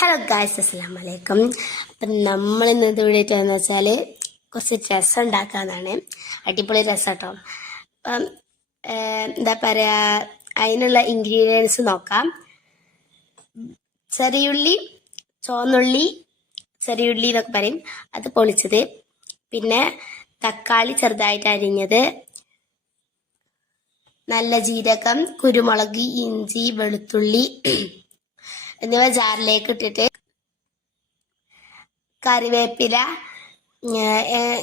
Hello guys അസ്സാം വലൈക്കും അപ്പം നമ്മൾ ഇന്ന് ഇത് വിളിയിട്ട് വന്നു വെച്ചാൽ കുറച്ച് രസം ഉണ്ടാക്കാന്നാണ് അടിപൊളി രസം കേട്ടോ അപ്പം എന്താ പറയുക അതിനുള്ള ഇൻഗ്രീഡിയൻസ് നോക്കാം. ചെറിയുള്ളി ചുവന്നുള്ളി ചെറിയുള്ളി എന്നൊക്കെ പറയും. അത് പൊളിച്ചത്. പിന്നെ തക്കാളി ചെറുതായിട്ട് അരിഞ്ഞത്. നല്ല ജീരകം കുരുമുളക് ഇഞ്ചി വെളുത്തുള്ളി എന്നിവ ജാറിലേക്ക് ഇട്ടിട്ട് കറിവേപ്പില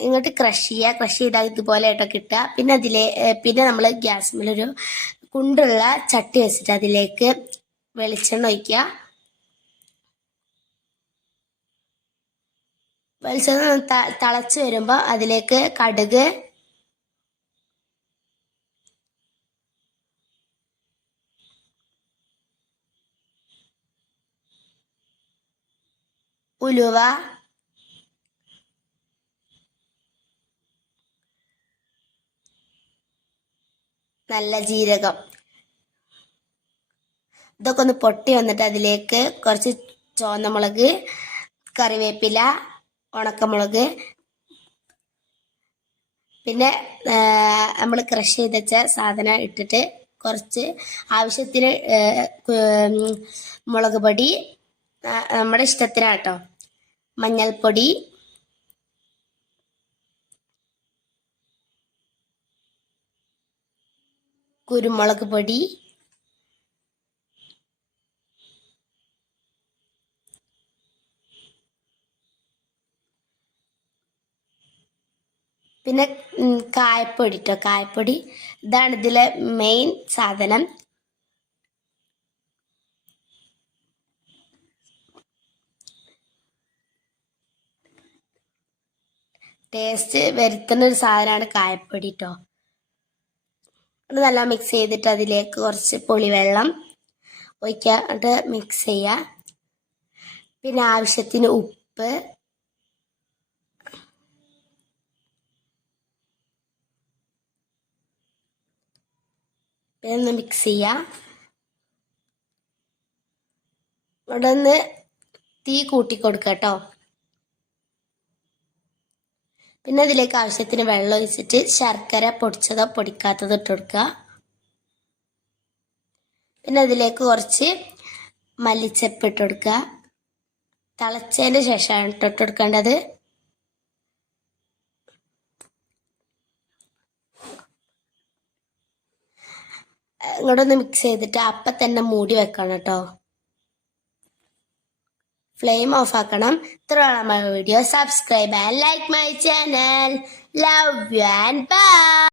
ഇങ്ങോട്ട് ക്രഷ് ചെയ്യുക. ക്രഷ് ചെയ്താൽ ഇതുപോലെ ആയിട്ടോ കിട്ടുക. പിന്നെ അതിലെ പിന്നെ നമ്മൾ ഗ്യാസ് മേലൊരു കുണ്ടുള്ള ചട്ടി വെച്ചിട്ട് അതിലേക്ക് വെളിച്ചെണ്ണ ഒഴിക്കുക. വെളിച്ചെണ്ണ തിളച്ച് വരുമ്പോൾ അതിലേക്ക് കടുക് ഉലുവ നല്ല ജീരകം. ഇതൊക്കെ ഒന്ന് പൊട്ടി വന്നിട്ട് അതിലേക്ക് കുറച്ച് ചുവന്ന മുളക് കറിവേപ്പില ഉണക്കമുളക്. പിന്നെ നമ്മൾ ക്രഷ് ചെയ്ത് വെച്ച സാധനം ഇട്ടിട്ട് കുറച്ച് ആവശ്യത്തിന് മുളക് പൊടി നമ്മുടെ ഇഷ്ടത്തിനാട്ടോ മഞ്ഞൾപ്പൊടി. കുരുമുളക് പൊടി. പിന്നെ കായപ്പൊടി കേട്ടോ കായപ്പൊടി. ഇതാണ് ഇതിലെ മെയിൻ സാധനം. ടേസ്റ്റ് വരുത്തുന്ന ഒരു സാധനമാണ് കായപ്പൊടി കേട്ടോ അത് നല്ല മിക്സ് ചെയ്തിട്ട് അതിലേക്ക് കുറച്ച് പുളിവെള്ളം ഒഴിക്കുക എന്നിട്ട് മിക്സ് ചെയ്യുക പിന്നെ ആവശ്യത്തിന് ഉപ്പ്. പിന്നെ മിക്സ് ചെയ്യുക ഇവിടെ ഒന്ന് തീ കൂട്ടി കേട്ടോ പിന്നെ ഇതിലേക്ക് ആവശ്യത്തിന് വെള്ളം ഒഴിച്ചിട്ട് ശർക്കര പൊടിച്ചതോ പൊടിക്കാത്തതോ ഇട്ട് കൊടുക്കുക. പിന്നെ അതിലേക്ക് കുറച്ച് മല്ലിച്ചപ്പ് ഇട്ട് കൊടുക്കുക. തിളച്ചതിന് ശേഷമാണ് ഇട്ടിട്ട് ഇട്ട് കൊടുക്കേണ്ടത്. ഇങ്ങോട്ടൊന്ന് മിക്സ് ചെയ്തിട്ട് അപ്പം തന്നെ മൂടി വെക്കണം കേട്ടോ. ഫ്ലെയിം ഓഫ് ആക്കണം ഇത്രയാണ് നമ്മുടെ video. Subscribe and like my channel love you and bye